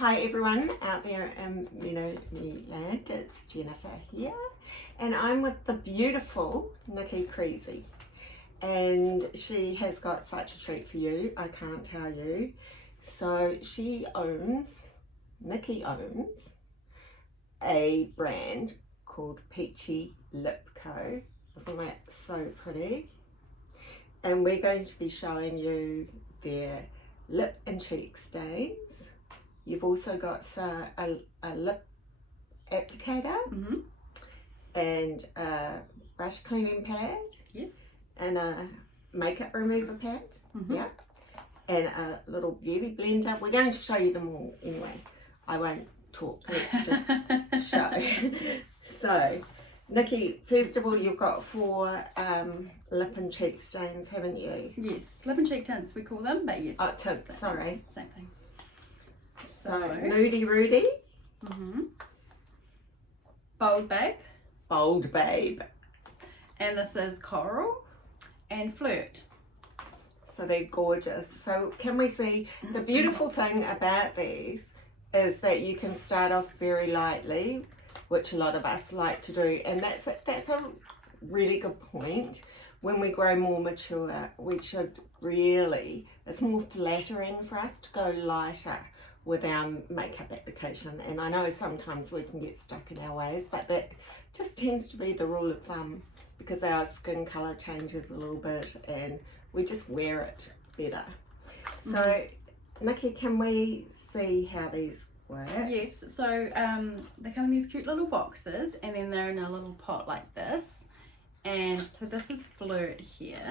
Hi everyone out there in MenoMe land, it's Jennifer here and I'm with the beautiful Niki Creasy, and she has got such a treat for you, I can't tell you. So Niki owns a brand called Peachy Lip Co. Isn't that so pretty? And we're going to be showing you their lip and cheek stains. You've also got a lip applicator and a brush cleaning pad. Yes. And a makeup remover pad. Yeah. And a little beauty blender. We're going to show you them all anyway. I won't talk, let's just show. So, Niki, first of all, you've got 4 lip and cheek stains, haven't you? Yes, lip and cheek tints we call them, but yes. Oh, tints, sorry. Same thing. So, Nudie, Rudie. Bold Babe. Bold Babe. And this is Coral and Flirt. So they're gorgeous. So can we see, the beautiful thing about these is that you can start off very lightly, which a lot of us like to do, and that's a really good point. When we grow more mature, we should really, it's more flattering for us to go lighter with our makeup application. And I know sometimes we can get stuck in our ways, but that just tends to be the rule of thumb because our skin colour changes a little bit and we just wear it better. So Niki, can we see how these work? Yes, so they come in these cute little boxes and then they're in a little pot like this. And so this is Flirt here.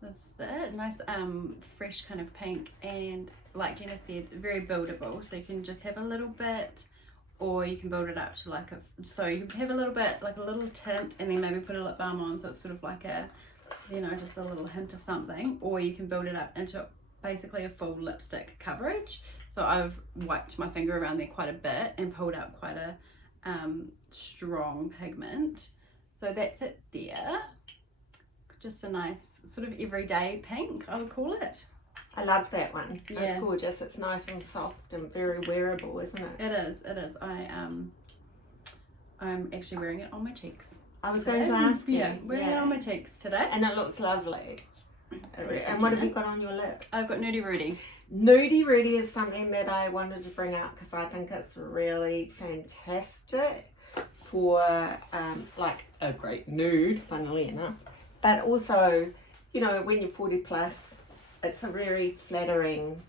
This is it, nice fresh kind of pink, and like Jenna said, very buildable, so you can just have a little bit, or you can build it up to like so you can have a little bit, like a little tint, and then maybe put a lip balm on, so it's sort of like a, just a little hint of something, or you can build it up into basically a full lipstick coverage. So I've wiped my finger around there quite a bit and pulled out quite a strong pigment. So that's it there. Just a nice sort of everyday pink, I would call it. I love that one. Yeah. It's gorgeous. It's nice and soft and very wearable, isn't it? It is. I'm actually wearing it on my cheeks. I was going to ask you. Yeah, wearing it on my cheeks today. And it looks lovely. And what have you got on your lips? I've got Nudie Rudie. Nudie Rudie is something that I wanted to bring up because I think it's really fantastic for like a great nude, funnily enough. But also, when you're 40 plus, it's a very flattering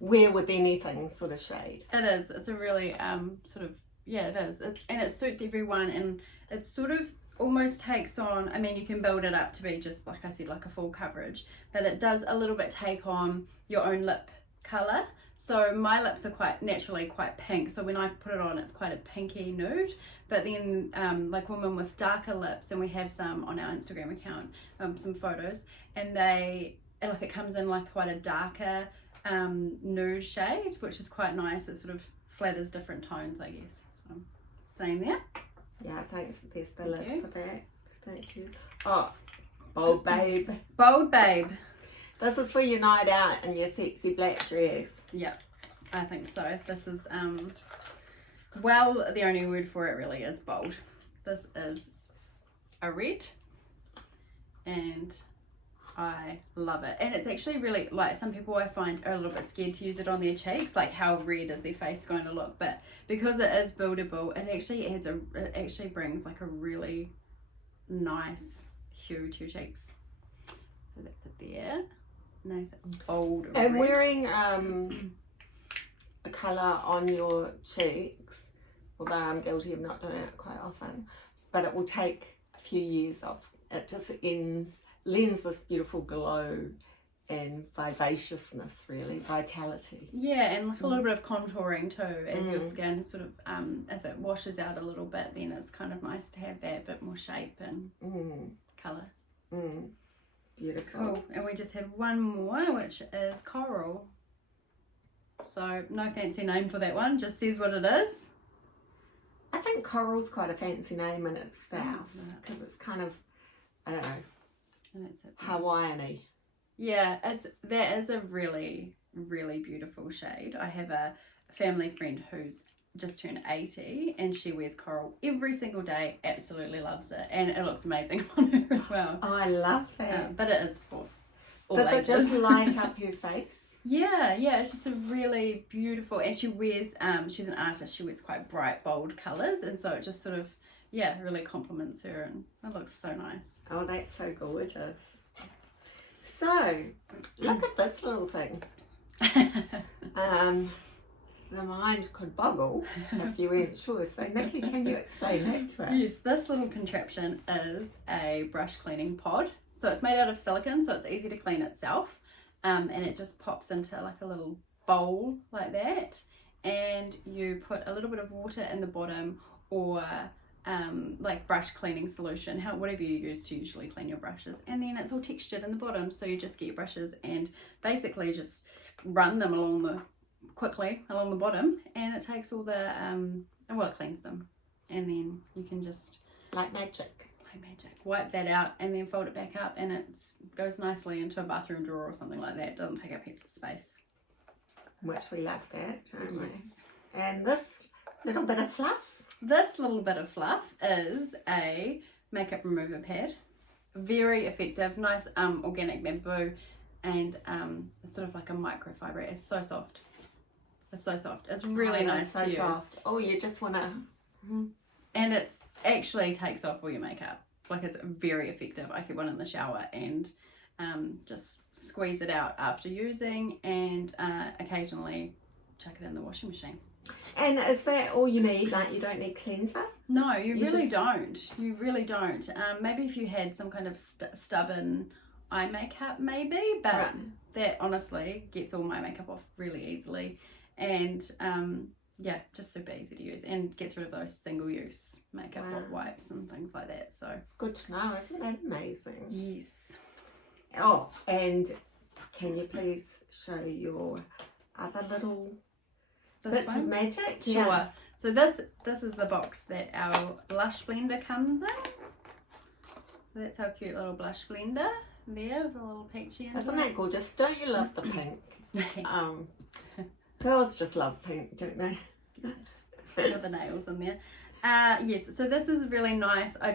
wear with anything sort of shade. It is. It's a really it is. And it suits everyone, and it sort of almost takes on, you can build it up to be just, like I said, like a full coverage, but it does a little bit take on your own lip colour. So my lips are naturally quite pink, so when I put it on, it's quite a pinky nude. But then like women with darker lips, and we have some on our Instagram account, some photos, and it comes in like quite a darker nude shade, which is quite nice. It sort of flatters different tones, I guess. That's what I'm saying there. Yeah, thanks. There's the lip for that. Thank you. Oh, Bold Babe. Bold Babe. This is for your night out in your sexy black dress. Yeah, I think so. This is, the only word for it really is bold. This is a red, and I love it. And it's actually really, like, some people I find are a little bit scared to use it on their cheeks, like how red is their face going to look, but because it is buildable, it actually brings like a really nice hue to your cheeks. So that's it there. Nice bold red. And wearing a colour on your cheeks, although I'm guilty of not doing it quite often, but it will take a few years off. It just lends this beautiful glow and vivaciousness, really, vitality. Yeah, and like a little bit of contouring too, as your skin sort of, if it washes out a little bit, then it's kind of nice to have that bit more shape and colour. Beautiful. Cool. And we just had one more, which is Coral. So no fancy name for that one, just says what it is. I think Coral's quite a fancy name in itself because it's kind of, I don't know, And that's it. Hawaiian-y. Yeah, that is a really really beautiful shade. I have a family friend who's just turned 80 and she wears coral every single day, absolutely loves it, and it looks amazing on her as well. Oh, I love that. But it is for all Does ages. it just light up your face? Yeah, it's just a really beautiful, and she wears, she's an artist, she wears quite bright, bold colours, and so it just sort of, really complements her, and it looks so nice. Oh, that's so gorgeous. So, look at this little thing. The mind could boggle if you weren't sure. So, Niki, can you explain that to us? Yes, this little contraption is a brush cleaning pod. So it's made out of silicone, so it's easy to clean itself. And it just pops into like a little bowl like that. And you put a little bit of water in the bottom, or like brush cleaning solution, whatever you use to usually clean your brushes. And then it's all textured in the bottom. So you just get your brushes and basically just run them quickly along the bottom, and it takes all the it cleans them, and then you can just like magic wipe that out and then fold it back up, and it goes nicely into a bathroom drawer or something like that. It doesn't take up heaps of space, which we love that, don't yes. we? And this little bit of fluff is a makeup remover pad, very effective, nice organic bamboo, and it's sort of like a microfiber. It's so soft. It's really nice to use. Soft. Oh, you just want to... And it's actually takes off all your makeup. Like, it's very effective. I keep one in the shower and just squeeze it out after using, and occasionally chuck it in the washing machine. And is that all you need? Like, you don't need cleanser? No, you really don't. You really don't. Maybe if you had some kind of stubborn eye makeup, maybe, but that honestly gets all my makeup off really easily. And just super easy to use, and gets rid of those single-use makeup wipes and things like that. So good to know, isn't that amazing? Yes. Oh, and can you please show your other little bits of magic? Sure. Yeah. So this is the box that our blush blender comes in. So that's our cute little blush blender there with a little peachy in. Isn't that gorgeous? Don't you love the pink? Girls just love pink, don't they? Got the nails in there. Yes, so this is really nice. I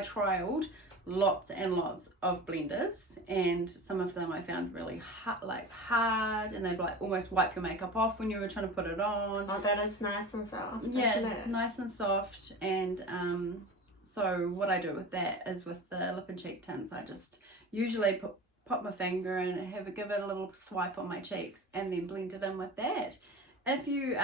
trialed lots and lots of blenders, and some of them I found really hard, and they'd like almost wipe your makeup off when you were trying to put it on. Oh, that is nice and soft. Yeah, nice and soft. And so what I do with that is, with the lip and cheek tints, I just usually pop my finger in and give it a little swipe on my cheeks, and then blend it in with that. If you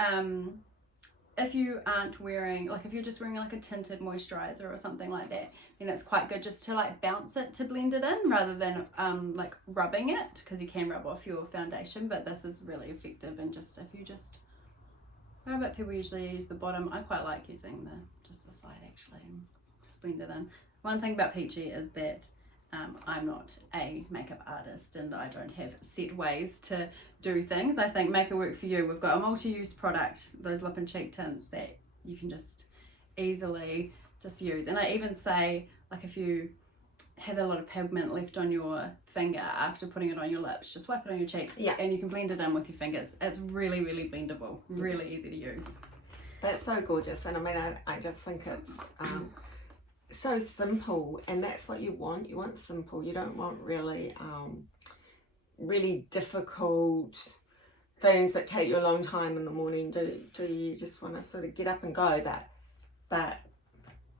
aren't wearing, like if you're just wearing like a tinted moisturizer or something like that, then it's quite good just to like bounce it to blend it in, rather than like rubbing it, because you can rub off your foundation. But this is really effective, and if you just rub it, people usually use the bottom. I quite like using the side actually, and just blend it in. One thing about Peachy is that I'm not a makeup artist, and I don't have set ways to do things. I think make it work for you. We've got a multi-use product, those lip and cheek tints, that you can just easily just use. And I even say, like, if you have a lot of pigment left on your finger after putting it on your lips, just wipe it on your cheeks, and you can blend it in with your fingers. It's really, really blendable, really easy to use. That's so gorgeous. And I mean, I just think it's so simple, and that's what you want. You want simple. You don't want really really difficult things that take you a long time in the morning. Do you just want to sort of get up and go? But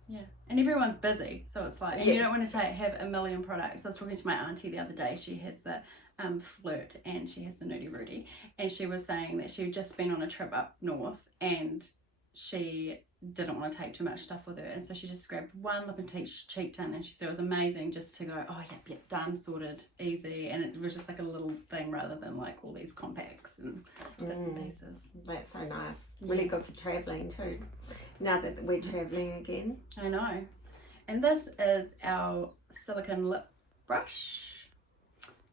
yeah, and everyone's busy, so it's like, and you don't want to have a million products. I was talking to my auntie the other day. She has the Flirt, and she has the Nudie Rudie, and she was saying that she'd just been on a trip up north, and she didn't want to take too much stuff with her, and so she just grabbed one lip and cheek tint, and she said it was amazing just to go, oh yep, done, sorted, easy. And it was just like a little thing rather than like all these compacts and bits and pieces. That's so nice. Really good for travelling too, now that we're travelling again. I know. And this is our Silicone Lip Brush.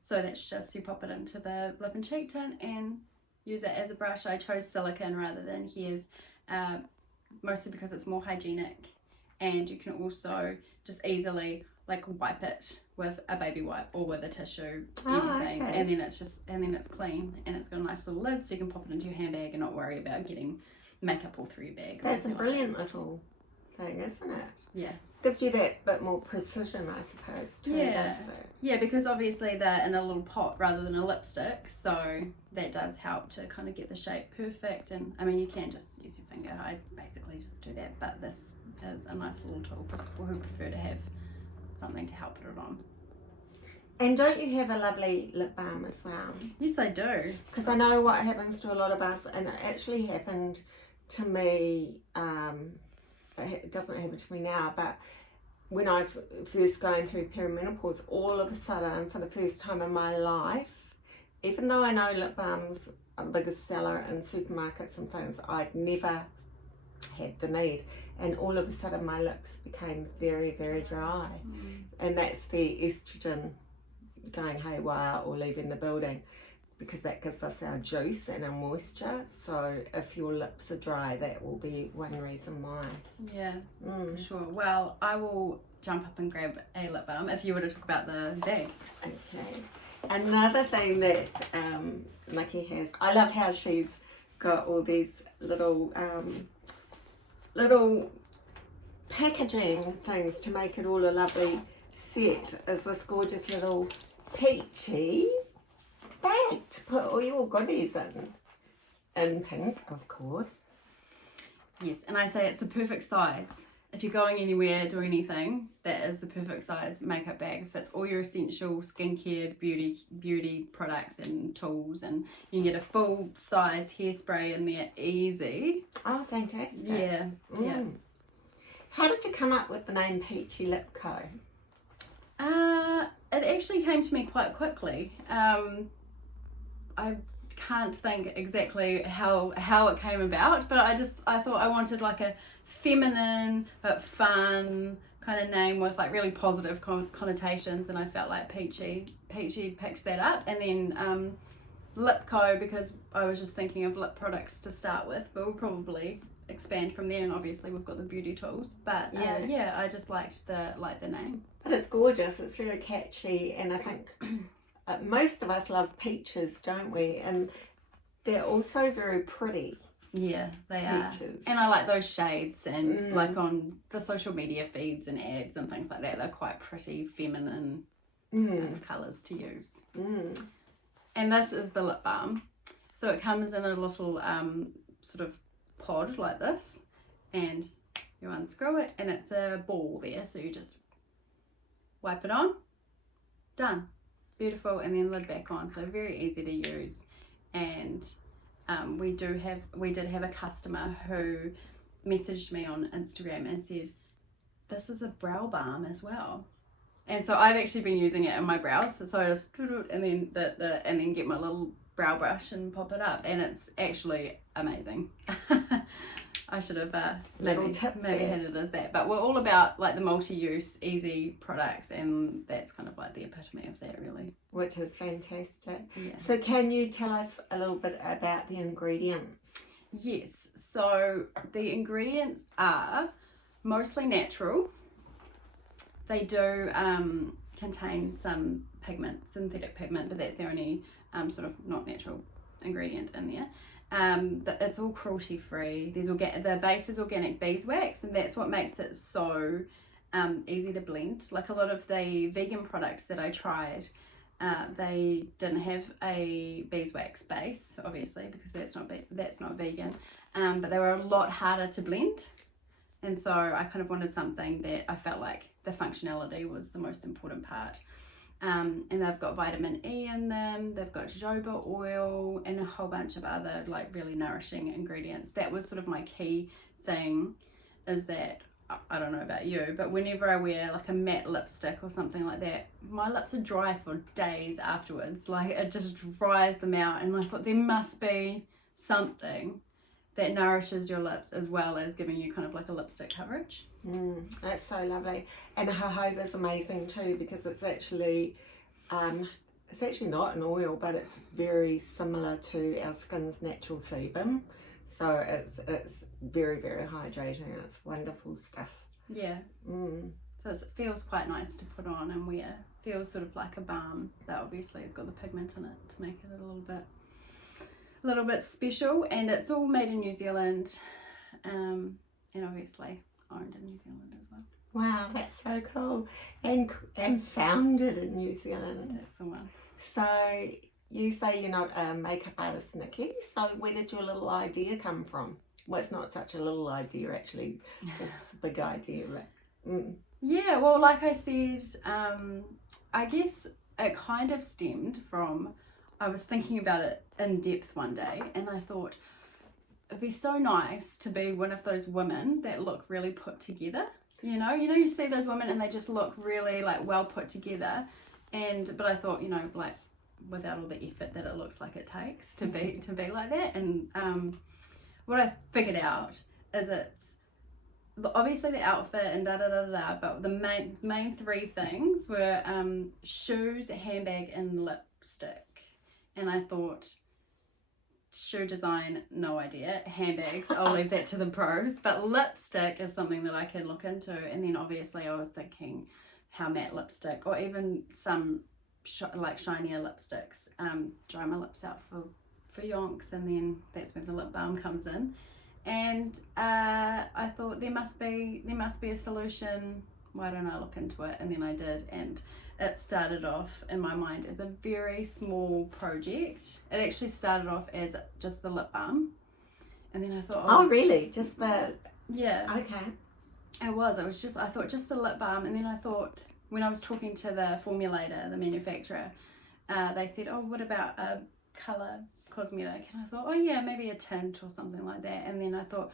So that's just, you pop it into the lip and cheek tint and use it as a brush. I chose silicone rather than hairs, mostly because it's more hygienic, and you can also just easily like wipe it with a baby wipe or with a tissue, Oh, anything, okay. and then it's clean, and it's got a nice little lid so you can pop it into your handbag and not worry about getting makeup all through your bag. That's a brilliant little thing, isn't it? Yeah. Gives you that bit more precision, I suppose, too, doesn't it? Yeah, because obviously they're in a little pot rather than a lipstick, so that does help to kind of get the shape perfect. And I mean, you can just use your finger. I basically just do that, but this is a nice little tool for people who prefer to have something to help put it on. And don't you have a lovely lip balm as well? Yes, I do. Because I know what happens to a lot of us, and it actually happened to me, it doesn't happen to me now, but when I was first going through perimenopause, all of a sudden, for the first time in my life, even though I know lip balms are the biggest seller in supermarkets and things, I'd never had the need. And all of a sudden my lips became very, very dry. And that's the estrogen going haywire or leaving the building, because that gives us our juice and our moisture. So if your lips are dry, that will be one reason why. Yeah, for sure. Well, I will jump up and grab a lip balm if you were to talk about the bag. Okay. Another thing that Niki has, I love how she's got all these little packaging things to make it all a lovely set, is this gorgeous little peachy bag to put all your goodies in pink, of course. Yes, and I say it's the perfect size. If you're going anywhere, doing anything, that is the perfect size makeup bag. It fits all your essential skincare, beauty products and tools, and you can get a full size hairspray in there easy. Oh, fantastic. Yeah, yeah. How did you come up with the name Peachy Lip Co? It actually came to me quite quickly. I can't think exactly how it came about, but I thought I wanted like a feminine but fun kind of name with like really positive connotations, and I felt like Peachy picked that up. And then Lip Co, because I was just thinking of lip products to start with, but we'll probably expand from there, and obviously we've got the beauty tools, but yeah, I just liked the name. But it's gorgeous, it's very catchy, and I think most of us love peaches, don't we? And they're also very pretty. Yeah, they peaches. Are. And I like those shades, and like on the social media feeds and ads and things like that, they're quite pretty, feminine kind of colours to use. And this is the lip balm. So it comes in a little sort of pod like this, and you unscrew it, and it's a ball there, so you just wipe it on, done, beautiful, and then lid back on. So very easy to use. And we did have a customer who messaged me on Instagram and said, this is a brow balm as well. And so I've actually been using it in my brows, so I just and then get my little brow brush and pop it up, and it's actually amazing. I should have maybe had it as that, but we're all about like the multi-use easy products, and that's kind of like the epitome of that, really. Which is fantastic. Yeah. So can you tell us a little bit about the ingredients? Yes, so the ingredients are mostly natural. They do contain some pigment, synthetic pigment, but that's the only sort of not natural ingredient in there. It's all cruelty free. The base is organic beeswax, and that's what makes it so easy to blend. Like a lot of the vegan products that I tried, they didn't have a beeswax base, obviously, because that's not vegan. But they were a lot harder to blend, and so I kind of wanted something that I felt like the functionality was the most important part. And they've got vitamin E in them, they've got jojoba oil, and a whole bunch of other like really nourishing ingredients. That was sort of my key thing, is that, I don't know about you, but whenever I wear like a matte lipstick or something like that, my lips are dry for days afterwards. Like it just dries them out, and I thought there must be something that nourishes your lips as well as giving you kind of like a lipstick coverage. That's so lovely. And jojoba is amazing too, because it's actually not an oil, but it's very similar to our skin's natural sebum. So it's very, very hydrating. It's wonderful stuff. Yeah. So it feels quite nice to put on and wear. Feels sort of like a balm, but obviously it's got the pigment in it to make it a little bit special. And it's all made in New Zealand, and obviously owned in New Zealand as well. Wow, that's so cool. And founded in New Zealand. That's the one. So you say you're not a makeup artist, Niki. So where did your little idea come from? Well, it's not such a little idea, actually. It's a big idea. But, Yeah, well, like I said, I guess it kind of stemmed from, I was thinking about it in depth one day, and I thought it'd be so nice to be one of those women that look really put together. You see those women and they just look really like well put together, but I thought, like without all the effort that it looks like it takes to be like that. And what I figured out is it's obviously the outfit and but the main three things were shoes, handbag, and lipstick. And I thought, shoe design, no idea. Handbags, I'll leave that to the pros. But lipstick is something that I can look into. And then obviously I was thinking how matte lipstick, or even some shinier lipsticks, dry my lips out for yonks, and then that's where the lip balm comes in. And I thought there must be a solution. Why don't I look into it? And then I did, and it started off in my mind as a very small project. It actually started off as just the lip balm, and then I thought, oh really? Just the okay. It was just, I thought just the lip balm, and then I thought, when I was talking to the formulator, the manufacturer, they said, oh, what about a colour cosmetic? And I thought, oh yeah, maybe a tint or something like that. And then I thought,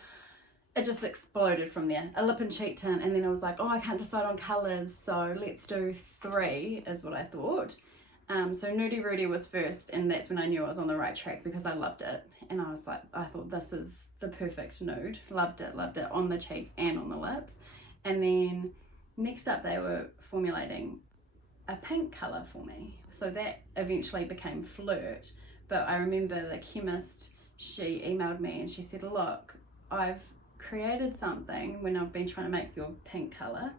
it just exploded from there. A lip and cheek tint. And then I was like, oh, I can't decide on colours, so let's do 3 is what I thought. So Nudie Rudie was first, and that's when I knew I was on the right track because I loved it. And I was like, I thought this is the perfect nude. Loved it on the cheeks and on the lips. And then next up they were formulating a pink colour for me. So that eventually became Flirt. But I remember the chemist, she emailed me and she said, look, I've created something when I've been trying to make your pink colour.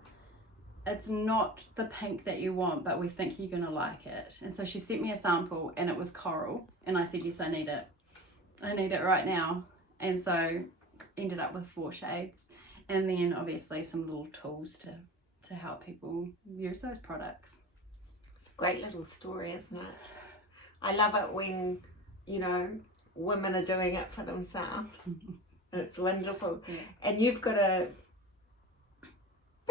It's not the pink that you want, but we think you're going to like it. And so she sent me a sample and it was coral. And I said, yes, I need it. I need it right now. And so ended up with 4 shades. And then obviously some little tools to help people use those products. It's a great little story, isn't it? I love it when, women are doing it for themselves. It's wonderful. Yeah. And you've got a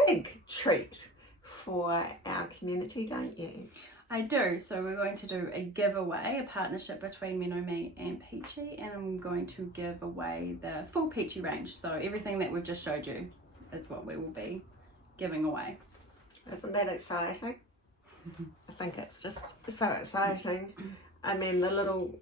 big treat for our community, don't you? I do. So we're going to do a giveaway, a partnership between MenoMe and Peachy, and I'm going to give away the full Peachy range. So everything that we've just showed you is what we will be giving away. Isn't that exciting? I think it's just so exciting. I mean, the little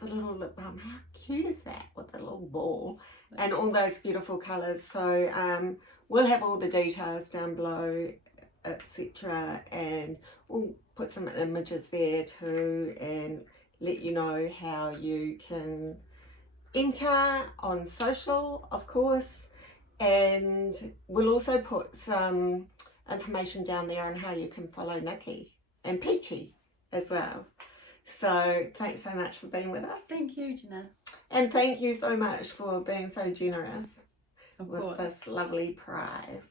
lip balm, how cute is that with the little ball and all those beautiful colours. So we'll have all the details down below, etc., and we'll put some images there too and let you know how you can enter on social, of course, and we'll also put some information down there on how you can follow Niki and Peachy as well. So thanks so much for being with us. Thank you, Jenna. And thank you so much for being so generous with this lovely prize.